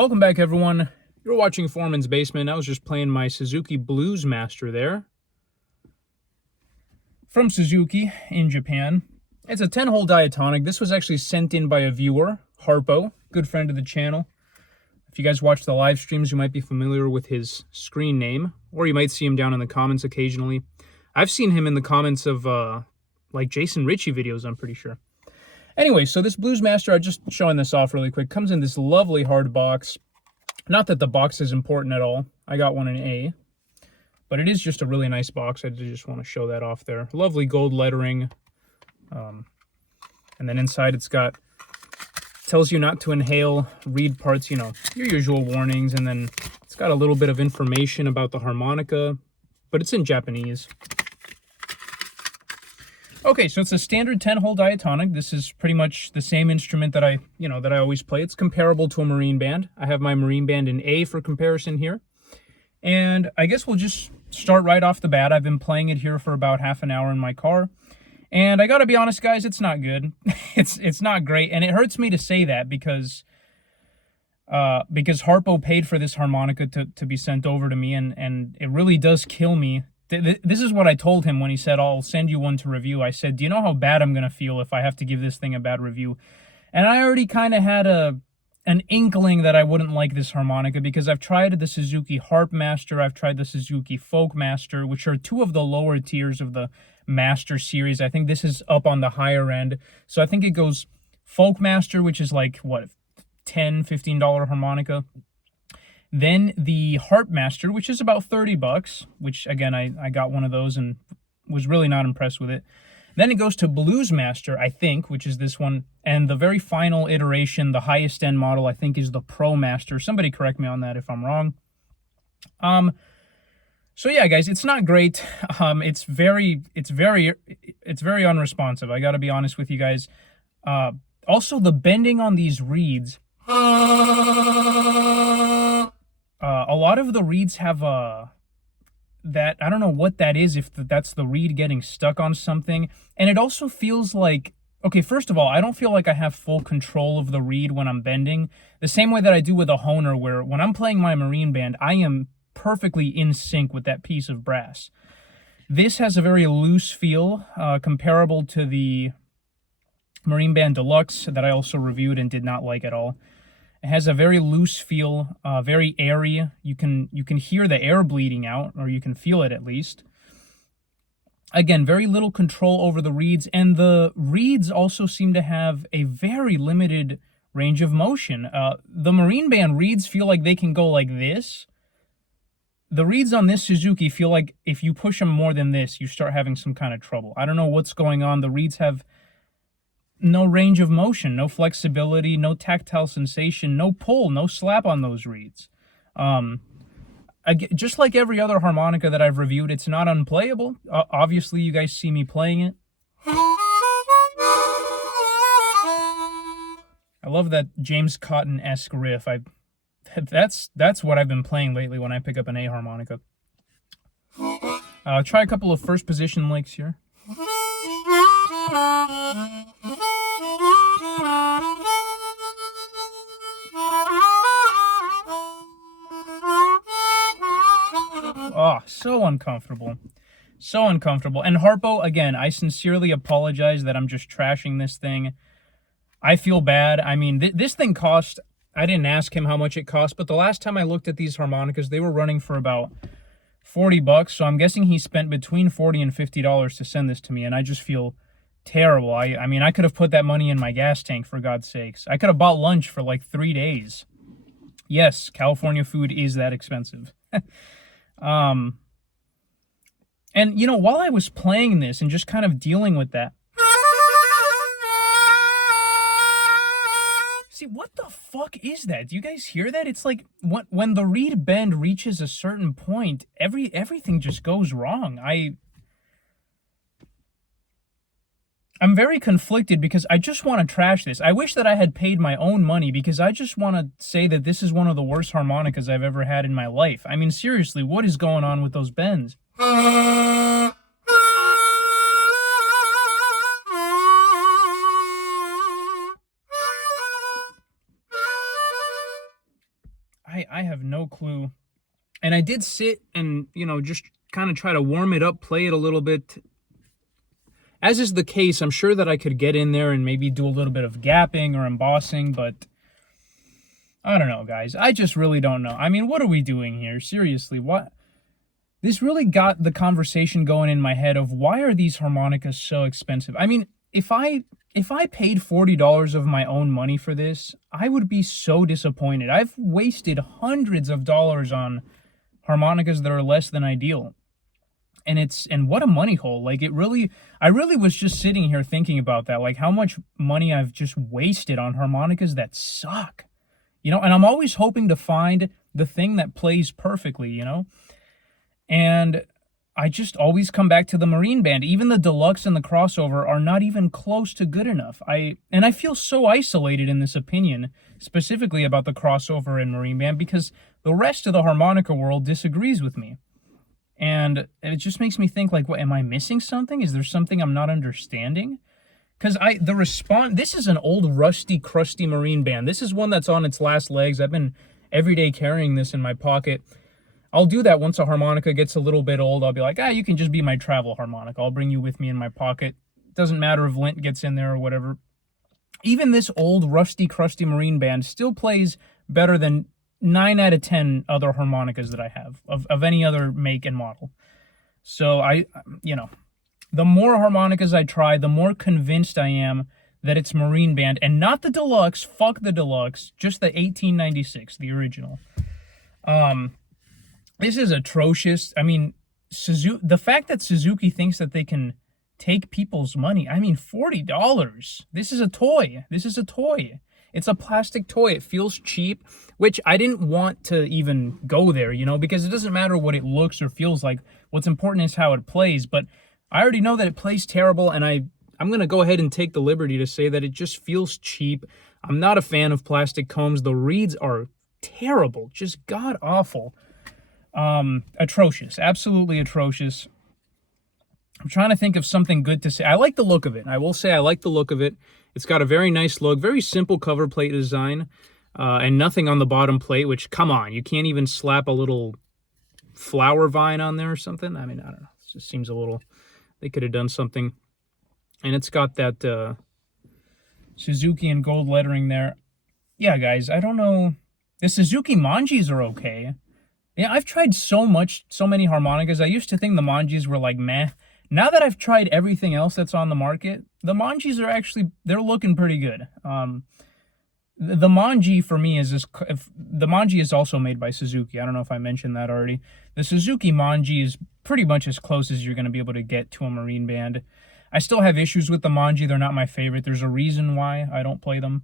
Welcome back, everyone. You're watching Foreman's Basement. I was just playing my Suzuki Bluesmaster there from Suzuki in Japan. It's a 10-hole diatonic. This was actually sent in by a viewer, Harpo, good friend of the channel. If you guys watch the live streams, you might be familiar with his screen name, or you might see him down in the comments occasionally. I've seen him in the comments of like Jason Ritchie videos, I'm pretty sure. Anyway, so this Bluesmaster, I'm just showing this off really quick, comes in this lovely hard box. Not that the box is important at all. I got one in A. But it is just a really nice box. I just want to show that off there. Lovely gold lettering. And then inside it's got, tells you not to inhale, read parts, you know, your usual warnings. And then it's got a little bit of information about the harmonica, but it's in Japanese. Okay, so it's a standard 10-hole diatonic. This is pretty much the same instrument that I always play. It's comparable to a marine band. I have my marine band in A for comparison here. And I guess we'll just start right off the bat. I've been playing it here for about half an hour in my car. And I gotta be honest, guys, it's not good. It's not great. And it hurts me to say that because Harpo paid for this harmonica to be sent over to me, and it really does kill me. This is what I told him when he said, I'll send you one to review. I said, do you know how bad I'm going to feel if I have to give this thing a bad review? And I already kind of had an inkling that I wouldn't like this harmonica because I've tried the Suzuki Harpmaster, I've tried the Suzuki Folkmaster, which are two of the lower tiers of the Master series. I think this is up on the higher end. So I think it goes Folkmaster, which is like, what, $10, $15 harmonica. Then the Harpmaster, which is about 30 bucks, which again, I got one of those and was really not impressed with it. Then it goes to Bluesmaster, I think, which is this one. And the very final iteration, the highest end model, I think is the Promaster. Somebody correct me on that if I'm wrong. So yeah, guys, it's not great. It's very unresponsive. I got to be honest with you guys. Also, the bending on these reeds. A lot of the reeds have that, I don't know what that is, if that's the reed getting stuck on something. And it also feels like, okay, first of all, I don't feel like I have full control of the reed when I'm bending. The same way that I do with a Hohner, where when I'm playing my marine band, I am perfectly in sync with that piece of brass. This has a very loose feel, comparable to the Marine Band Deluxe that I also reviewed and did not like at all. It has a very loose feel, very airy. You can hear the air bleeding out, or you can feel it at least. Again, very little control over the reeds, and the reeds also seem to have a very limited range of motion. The Marine Band reeds feel like they can go like this. The reeds on this Suzuki feel like if you push them more than this, you start having some kind of trouble. I don't know what's going on. The reeds have no range of motion, no flexibility, no tactile sensation, no pull, no slap on those reeds. Just like every other harmonica that I've reviewed, it's not unplayable. Obviously, you guys see me playing it. I love that James Cotton-esque riff. That's what I've been playing lately when I pick up an A harmonica. Try a couple of first position licks here. Oh, so uncomfortable. So uncomfortable. And Harpo, again, I sincerely apologize that I'm just trashing this thing. I feel bad. I mean, this thing cost, I didn't ask him how much it cost, but the last time I looked at these harmonicas, they were running for about 40 bucks. So I'm guessing he spent between $40 and $50 to send this to me, and I just feel terrible. I mean, I could have put that money in my gas tank, for God's sakes. I could have bought lunch for like 3 days. Yes, California food is that expensive. And, you know, while I was playing this and just kind of dealing with that, see, what the fuck is that? Do you guys hear that? It's like when the reed bend reaches a certain point, everything just goes wrong. I'm very conflicted because I just want to trash this. I wish that I had paid my own money because I just want to say that this is one of the worst harmonicas I've ever had in my life. I mean, seriously, what is going on with those bends? I have no clue. And I did sit and, just kind of try to warm it up, play it a little bit. As is the case, I'm sure that I could get in there and maybe do a little bit of gapping or embossing, but I don't know, guys. I just really don't know. I mean, what are we doing here? Seriously, what? This really got the conversation going in my head of why are these harmonicas so expensive? I mean, if I paid $40 of my own money for this, I would be so disappointed. I've wasted hundreds of dollars on harmonicas that are less than ideal. And what a money hole. Like I really was just sitting here thinking about that, like how much money I've just wasted on harmonicas that suck. And I'm always hoping to find the thing that plays perfectly, And I just always come back to the Marine Band. Even the deluxe and the crossover are not even close to good enough. I feel so isolated in this opinion, specifically about the crossover and Marine Band, because the rest of the harmonica world disagrees with me. And it just makes me think, like, what, am I missing something? Is there something I'm not understanding? Because this is an old, rusty, crusty Marine Band. This is one that's on its last legs. I've been every day carrying this in my pocket. I'll do that once a harmonica gets a little bit old. I'll be like, you can just be my travel harmonica. I'll bring you with me in my pocket. Doesn't matter if lint gets in there or whatever. Even this old, rusty, crusty Marine Band still plays better than 9 out of 10 other harmonicas that I have of any other make and model. So the more harmonicas I try, the more convinced I am that it's Marine Band and not the deluxe. Fuck the deluxe, just the 1896, the original. This is atrocious. I mean, the fact that Suzuki thinks that they can take people's money. I mean, $40. This is a toy. It's a plastic toy. It feels cheap, which I didn't want to even go there, because it doesn't matter what it looks or feels like. What's important is how it plays. But I already know that it plays terrible, and I'm going to go ahead and take the liberty to say that it just feels cheap. I'm not a fan of plastic combs. The reeds are terrible, just god-awful. Atrocious, absolutely atrocious. I'm trying to think of something good to say. I like the look of it. I will say I like the look of it. It's got a very nice look, very simple cover plate design, and nothing on the bottom plate, which, come on, you can't even slap a little flower vine on there or something. I mean, I don't know. It just seems a little, they could have done something. And it's got that Suzuki and gold lettering there. Yeah, guys, I don't know. The Suzuki Manjis are okay. Yeah, I've tried so many harmonicas. I used to think the Manjis were like meh. Now that I've tried everything else that's on the market, the Manjis are actually, they're looking pretty good. The Manji for me is the Manji is also made by Suzuki. I don't know if I mentioned that already. The Suzuki Manji is pretty much as close as you're going to be able to get to a Marine Band. I still have issues with the Manji. They're not my favorite. There's a reason why I don't play them.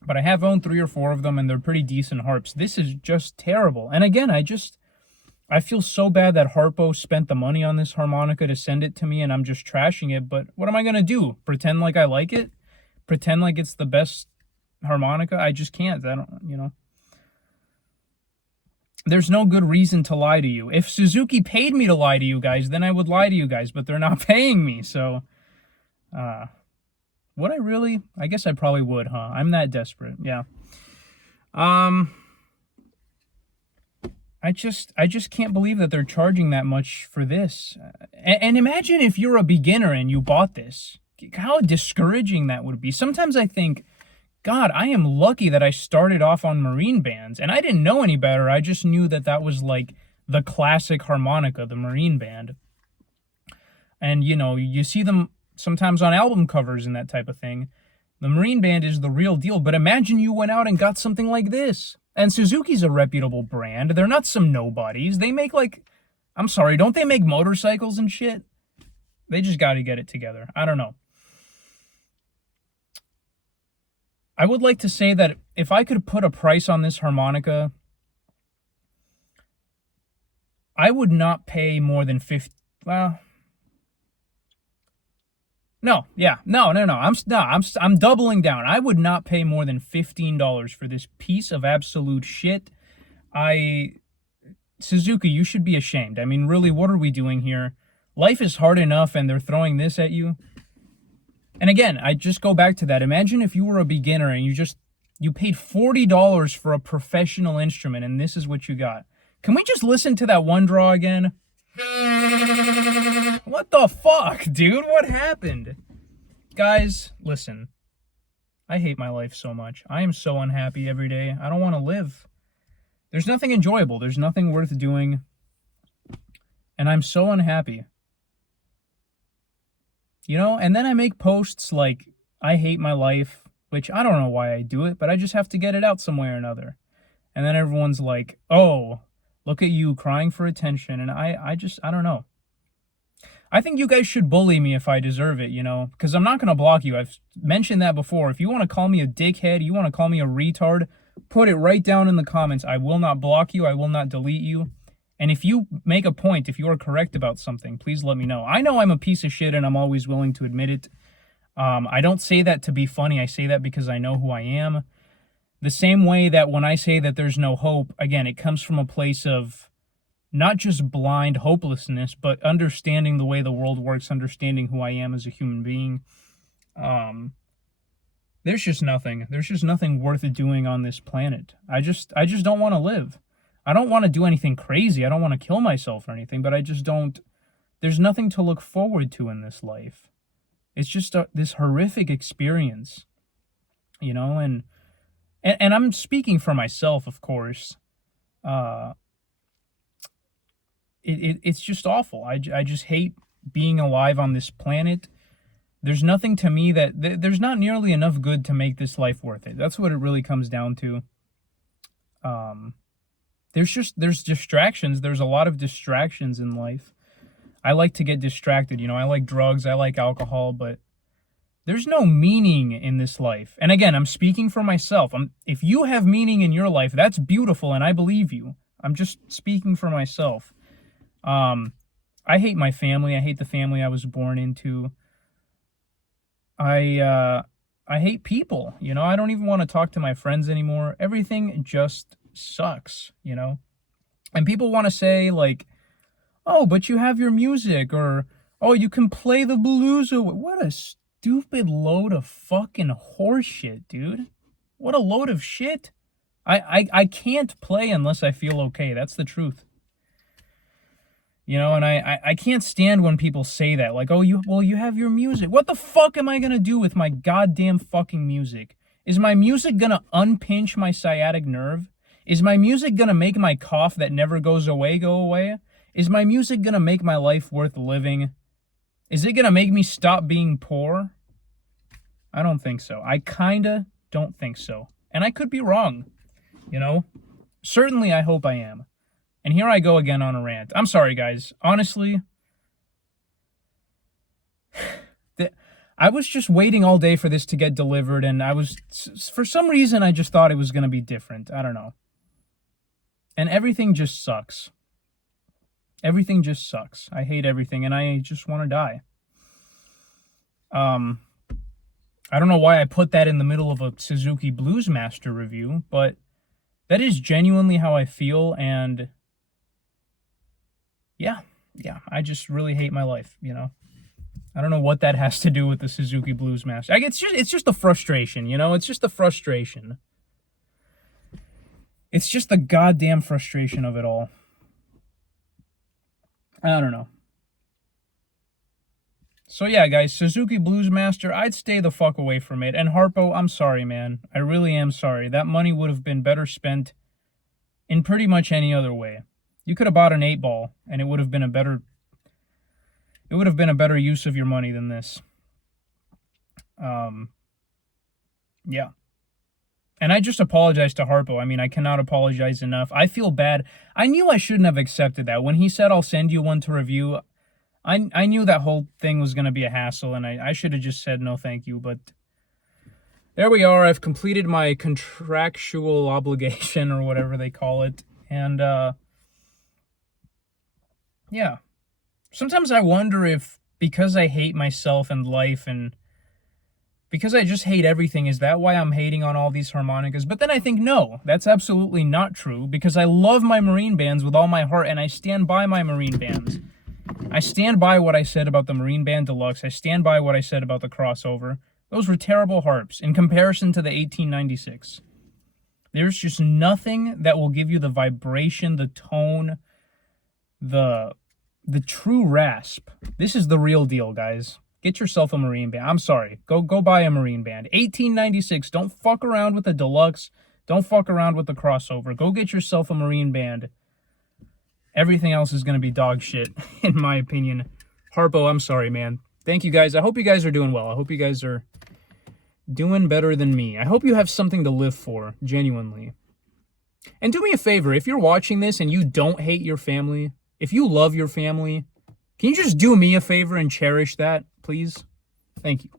But I have owned 3 or 4 of them, and they're pretty decent harps. This is just terrible. And again, I feel so bad that Harpo spent the money on this harmonica to send it to me, and I'm just trashing it. But what am I going to do? Pretend like I like it? Pretend like it's the best harmonica? I just can't. I don't. There's no good reason to lie to you. If Suzuki paid me to lie to you guys, then I would lie to you guys, but they're not paying me, so... would I really? I guess I probably would, huh? I'm that desperate, yeah. I just can't believe that they're charging that much for this. And imagine if you're a beginner and you bought this. How discouraging that would be. Sometimes I think, God, I am lucky that I started off on Marine Bands. And I didn't know any better. I just knew that that was like the classic harmonica, the Marine Band. And, you see them sometimes on album covers and that type of thing. The Marine Band is the real deal. But imagine you went out and got something like this. And Suzuki's a reputable brand. They're not some nobodies. They make I'm sorry, don't they make motorcycles and shit? They just got to get it together. I don't know. I would like to say that if I could put a price on this harmonica, I would not pay more than 50. Well, no, yeah, no. I'm doubling down. I would not pay more than $15 for this piece of absolute shit. Suzuki, you should be ashamed. I mean, really, what are we doing here? Life is hard enough, and they're throwing this at you. And again, I just go back to that. Imagine if you were a beginner and you just You paid $40 for a professional instrument, and this is what you got. Can we just listen to that one draw again? What the fuck, dude? What happened? Guys, listen. I hate my life so much. I am so unhappy every day. I don't want to live. There's nothing enjoyable. There's nothing worth doing. And I'm so unhappy. You know, and then I make posts like, I hate my life, which I don't know why I do it, but I just have to get it out some way or another. And then everyone's like, oh, look at you crying for attention. And I don't know. I think you guys should bully me if I deserve it, you know, because I'm not going to block you. I've mentioned that before. If you want to call me a dickhead, you want to call me a retard, put it right down in the comments. I will not block you. I will not delete you. And if you make a point, if you are correct about something, please let me know. I know I'm a piece of shit and I'm always willing to admit it. I don't say that to be funny. I say that because I know who I am. The same way that when I say that there's no hope, again, it comes from a place of not just blind hopelessness, but understanding the way the world works, understanding who I am as a human being. There's just nothing. There's just nothing worth doing on this planet. I just don't want to live. I don't want to do anything crazy. I don't want to kill myself or anything, but I just don't. There's nothing to look forward to in this life. It's just this horrific experience, you know, and I'm speaking for myself, of course. It's just awful. I just hate being alive on this planet. There's nothing to me there's not nearly enough good to make this life worth it. That's what it really comes down to. There's distractions. There's a lot of distractions in life. I like to get distracted, you know, I like drugs, I like alcohol, but there's no meaning in this life. And again, I'm speaking for myself. If you have meaning in your life, that's beautiful, and I believe you. I'm just speaking for myself. I hate my family. I hate the family I was born into. I hate people, you know, I don't even want to talk to my friends anymore. Everything just sucks, you know? And people want to say, like, oh, but you have your music, or, oh, you can play the blues. What a stupid load of fucking horseshit, dude. What a load of shit. I can't play unless I feel okay. That's the truth. You know, and I can't stand when people say that. Like, oh, you have your music. What the fuck am I going to do with my goddamn fucking music? Is my music going to unpinch my sciatic nerve? Is my music going to make my cough that never goes away go away? Is my music going to make my life worth living? Is it going to make me stop being poor? I don't think so. I kind of don't think so. And I could be wrong, you know? Certainly, I hope I am. And here I go again on a rant. I'm sorry, guys. Honestly, I was just waiting all day for this to get delivered, and for some reason, I just thought it was going to be different. I don't know. And everything just sucks. Everything just sucks. I hate everything, and I just want to die. I don't know why I put that in the middle of a Suzuki Bluesmaster review, but that is genuinely how I feel, and yeah, I just really hate my life, you know? I don't know what that has to do with the Suzuki Bluesmaster. It's just the frustration, you know? It's just the frustration. It's just the goddamn frustration of it all. I don't know. So yeah, guys, Suzuki Bluesmaster, I'd stay the fuck away from it. And Harpo, I'm sorry, man. I really am sorry. That money would have been better spent in pretty much any other way. You could have bought an 8-ball, and it would have been a better use of your money than this. Yeah. And I just apologize to Harpo. I mean, I cannot apologize enough. I feel bad. I knew I shouldn't have accepted that. When he said, I'll send you one to review, I knew that whole thing was going to be a hassle, and I should have just said no thank you. But there we are. I've completed my contractual obligation, or whatever they call it. And, yeah. Sometimes I wonder if, because I hate myself and life, and because I just hate everything, is that why I'm hating on all these harmonicas? But then I think, no, that's absolutely not true, because I love my marine bands with all my heart, and I stand by my marine bands. I stand by what I said about the Marine Band Deluxe. I stand by what I said about the crossover. Those were terrible harps in comparison to the 1896. There's just nothing that will give you the vibration, the tone, the true rasp. This is the real deal, guys. Get yourself a Marine band. I'm sorry. Go buy a Marine band. 1896. Don't fuck around with the deluxe. Don't fuck around with the crossover. Go get yourself a Marine band. Everything else is going to be dog shit, in my opinion. Harpo, I'm sorry, man. Thank you, guys. I hope you guys are doing well. I hope you guys are doing better than me. I hope you have something to live for, genuinely. And do me a favor, if you're watching this and you don't hate your family, if you love your family, can you just do me a favor and cherish that, please? Thank you.